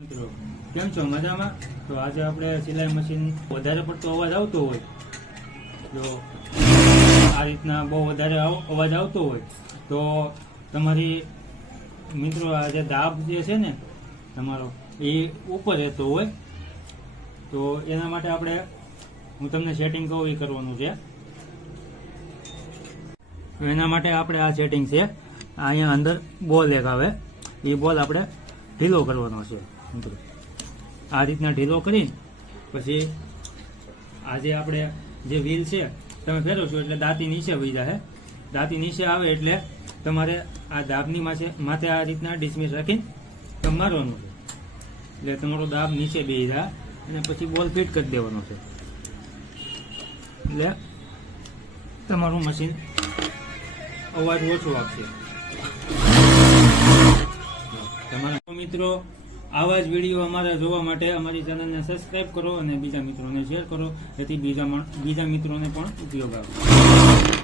મિત્રો કેમ છો? મજામાં? તો આજે આપણે સિલાઈ મશીન વધારે પડતો અવાજ આવતો હોય, જો આ રીતના બહુ વધારે અવાજ આવતો હોય તો તમારી મિત્રો આ જે દાબ જે છે ને તમારો એ ઉપર રહેતો હોય, તો એના માટે આપણે હું તમને સેટિંગ કહું એ કરવાનું છે. તો એના માટે આપણે આ સેટિંગ છે, અહીંયા અંદર બોલ એક આવે, એ બોલ આપણે ઢીલો કરવાનો છે. આ રીતના ઢીલો કરી પછી આ જે આપણે જે વ્હીલ છે તમે ફેરવશો એટલે દાંતી નીચે વહી જાય. દાંતી નીચે આવે એટલે તમારે આ દાબની માથે આ રીતના ડિસમિસ રાખીને તમે મારવાનું છે, એટલે તમારો દાબ નીચે બેસી જાય અને પછી બોલ ફિટ કરી દેવાનો છે, એટલે તમારું મશીન અવાજ ઓછો આપશે. તમારા મિત્રો આવા જ વિડીયો અમારા જોવા માટે અમારી ચેનલને સબસ્ક્રાઇબ કરો અને બીજા મિત્રોને શેર કરો, જેથી બીજા મિત્રોને પણ ઉપયોગ આવે.